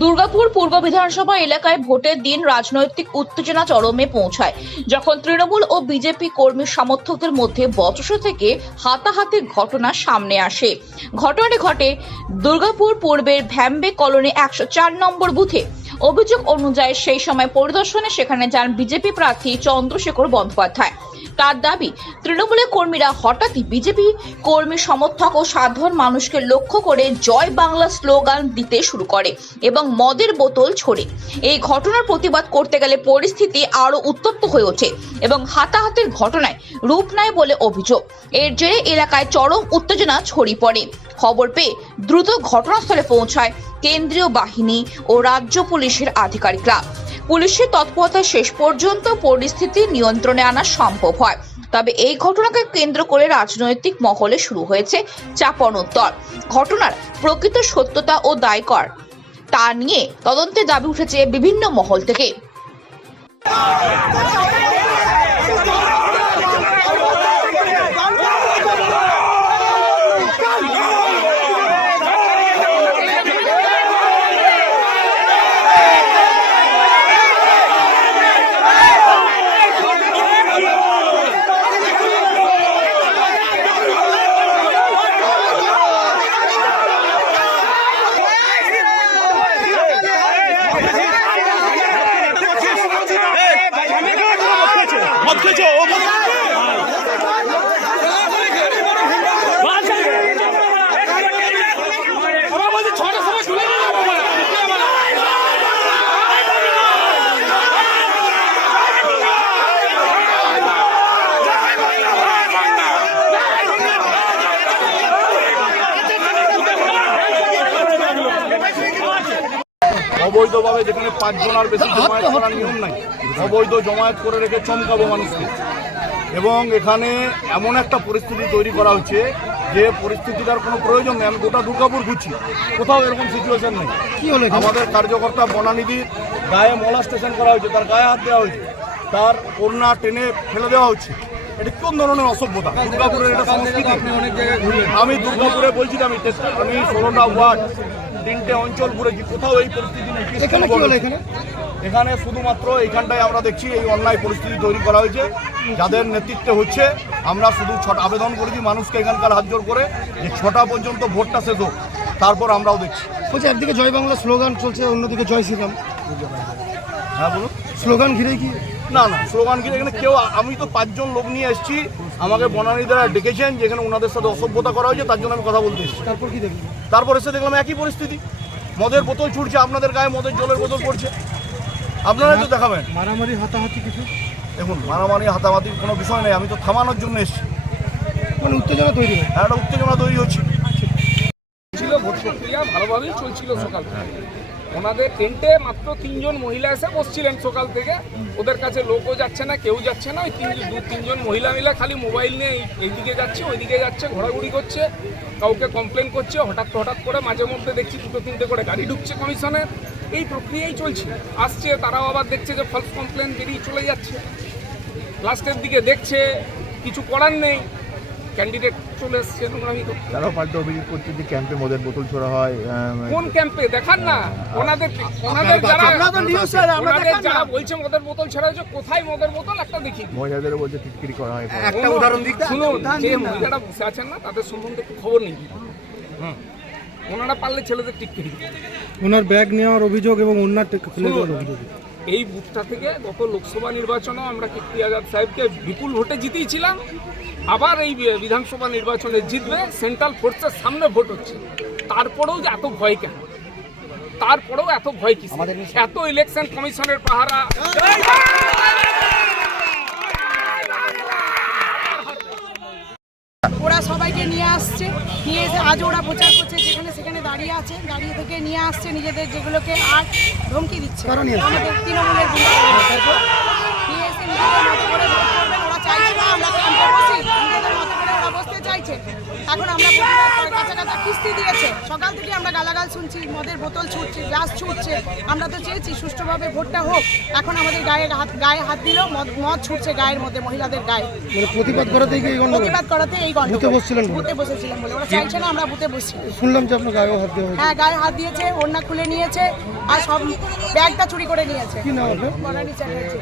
দুর্গাপুর পূর্ব বিধানসভা এলাকায় ভোটের দিন রাজনৈতিক উত্তেজনা চরমে পৌঁছায় যখন তৃণমূল ও বিজেপি কর্মী সমর্থকদের মধ্যে বচসা থেকে হাতাহাতির ঘটনা সামনে আসে। ঘটনাটি ঘটে দুর্গাপুর পূর্বের ভ্যাম্বে কলোনি 104 নম্বর বুথে। অভিযোগ অনুযায়ী সেই সময় পরিদর্শনে সেখানে যান বিজেপি প্রার্থী চন্দ্রশেখর বন্দ্যোপাধ্যায়। তার দাবি, তৃণমূলের কর্মীরা হঠাৎই বিজেপি কর্মী সমর্থক ও সাধারণ মানুষকে লক্ষ্য করে জয় বাংলা স্লোগান দিতে শুরু করে এবং মদের বোতল ছোড়ে। এই ঘটনার প্রতিবাদ করতে গেলে পরিস্থিতি আরো উত্তপ্ত হয়ে ওঠে এবং হাতাহাতির ঘটনায় রূপ নেয় বলে অভিযোগ। এর জেরে এলাকায় চরম উত্তেজনা ছড়িয়ে পড়ে। খবর পেয়ে দ্রুত ঘটনাস্থলে পৌঁছায় কেন্দ্রীয় বাহিনী ও রাজ্য পুলিশের আধিকারিকরা। পুলিশের তৎপরতায় শেষ পর্যন্ত পরিস্থিতি নিয়ন্ত্রণে আনা সম্ভব হয়। তবে এই ঘটনাকে কেন্দ্র করে রাজনৈতিক মহলে শুরু হয়েছে চাপানোত্তর। ঘটনার প্রকৃত সত্যতা ও দায়কার তা নিয়ে তদন্তের দাবি উঠেছে বিভিন্ন মহল থেকে। অবৈধভাবে যেখানে 5 জনের বেশি জমায়েত করার নিয়ম নাই, অবৈধ জমায়েত করে রেখে চমকাবো মানুষকে। এবং এখানে এমন একটা পরিস্থিতি তৈরি করা হচ্ছে যে পরিস্থিতিটার কোনো প্রয়োজন নেই। আমি গোটা দুর্গাপুর ঘুরছি, কোথাও এরকম সিচুয়েশন নেই। কি হলো? আমাদের কার্যকর্তা বনানিধির গায়ে মলাস্টেশন করা হয়েছে, তার গায়ে হাত দেওয়া হয়েছে, তার কন্যা টেনে ফেলে দেওয়া হচ্ছে। এটা কোন ধরনের অসভ্যতা? দুর্গাপুরের এটা সংস্কৃতি। আমি দুর্গাপুরে বলছি, আমি 16টা ওয়ার্ড 3টে অঞ্চল ঘুরেছি, কোথাও এই পরিস্থিতি নেই। এখানে শুধুমাত্র এইখানটায় আমরা দেখছি এই অন্যায় পরিস্থিতি তৈরি করা হয়েছে, যাদের নেতৃত্বে হচ্ছে। আমরা শুধু আবেদন করেছি মানুষকে এখানকার হাত জোর করে যে 6টা পর্যন্ত ভোটটা শেষ হোক, তারপর আমরাও দেখছি। বলছি, একদিকে জয় বাংলা স্লোগান চলছে, অন্যদিকে জয় শ্রীরাম। হ্যাঁ বলুন। স্লোগান ঘিরে কি? না স্লোগান ঘিরে এখানে কেউ, আমি তো 5 জন লোক নিয়ে এসেছি, আমাকে বনানী দ্বারা ডেকেছেন, যেখানে ওনাদের সাথে অসভ্যতা করা হয়েছে, তার জন্য আমি কথা বলতে এসেছি। তারপর কি দেখলেন? তারপর এসে দেখলাম একই পরিস্থিতি, মদের বোতল ছুটছে, আপনাদের গায়ে মদের জলের বোতল পড়ছে। আপনারাই তো দেখাবেন। মারামারি হাতাহাতি কিছু? দেখুন, মারামারি হাতাহাতির কোনো বিষয় নেই, আমি তো থামানোর জন্য এসেছি। মানে উত্তেজনা তৈরি হয়? একটা উত্তেজনা তৈরি হচ্ছে। ভোট প্রক্রিয়া ভালোভাবেই চলছিল সকাল থেকে। ওনাদের টেন্টে মাত্র 3 জন মহিলা এসে বসছিলেন সকাল থেকে। ওদের কাছে লোকও যাচ্ছে না, কেউ যাচ্ছে না। ওই 2-3 জন মহিলা মিলে খালি মোবাইল নিয়ে এইদিকে যাচ্ছে ওইদিকে যাচ্ছে, ঘোরাঘুরি করছে, কাউকে কমপ্লেন করছে। হঠাৎ করে মাঝে মধ্যে দেখছি 2-3টে করে গাড়ি ঢুকছে কমিশনের। এই প্রক্রিয়াই চলছে। আসছে, তারাও আবার দেখছে যে ফলস কমপ্লেন বেরিয়ে চলে যাচ্ছে। লাস্টের দিকে দেখছে কিছু করার নেই, ক্যান্ডিডেট চলে এসছে নোংরামি করতে। তারাও পাল্টা অভিযোগ করছে যে ক্যাম্পে মদের বোতল ছোড়া হয়। কোন ক্যাম্পে দেখান না? ওনাদের যারা বলছে মদের বোতল ছাড়া হয়েছে, কোথায় মদের বোতল একটা দেখি। মহিলাদেরও বলছে টিটকিরি করা হয়। একটা উদাহরণ দিক। শুনুন, যে মহিলারা বসে আছেন না, তাদের সম্বন্ধে একটু খবর নেই। ওনারা পারলে ছেলেদের টিটকিরি। ওনার ব্যাগ নেওয়ার অভিযোগ এবং ওনার খুলে দেওয়ার অভিযোগ। এই বুথটা থেকে গত লোকসভা নির্বাচনেও আমরা কীর্তি আজাদ সাহেবকে বিপুল ভোটে জিতিয়েছিলাম। আবার এই বিধানসভা নির্বাচনে জিতবে। সেন্ট্রাল ফোর্সের সামনে ভোট হচ্ছে, তারপরেও যে এত ভয় কেন? তারপরেও এত ভয় কি? এত ইলেকশন কমিশনের পাহারা। ওরা সবাইকে নিয়ে আসছে, নিয়ে এসে আজ ওরা প্রচার করছে, যেখানে সেখানে দাঁড়িয়ে আছে, দাঁড়িয়ে থেকে নিয়ে আসছে নিজেদের যেগুলোকে আর ধমকি দিচ্ছে। আমাদের তৃণমূলের নিয়ে এসে নিজেদের মতো করে ভোট করবেন। ওরা চাইছে না আমরা ক্যাম্পে বসি, নিজেদের মতো করে ওরা বসতে চাইছে। এখন আমরা প্রতিবাদ কাঁচা কাঁচা কিস্তি দিয়েছে, সকাল থেকে আমরা গালাগাল শুনছি, মদের বোতল ছুটছে, গ্লাস ছুটছে। আমরা তো চেয়েছি সুষ্ঠুভাবে ভোটটা হোক, এখন আমাদের গায়ে হাত দিলেও মদ ছুটছে গায়ের মধ্যে, মহিলাদের গায়ে। মানে প্রতিবাদ করাতেই কি এই গন্ডগোল? প্রতিবাদ করাতে এই গন্ডগোল। বুথে বসছিলেন বলে? বুথে বসেছিলাম বলে ওরা চাইছে না আমরা বুথে বসছি। শুনলাম যে আপনার গায়েও হাত দেওয়া হয়েছে। হ্যাঁ, গায়ে হাত দিয়েছে, ওড়না খুলে নিয়েছে আর সব ব্যাগটা চুরি করে নিয়েছে। কি নাম আপনার? বনানী চ্যাটার্জি।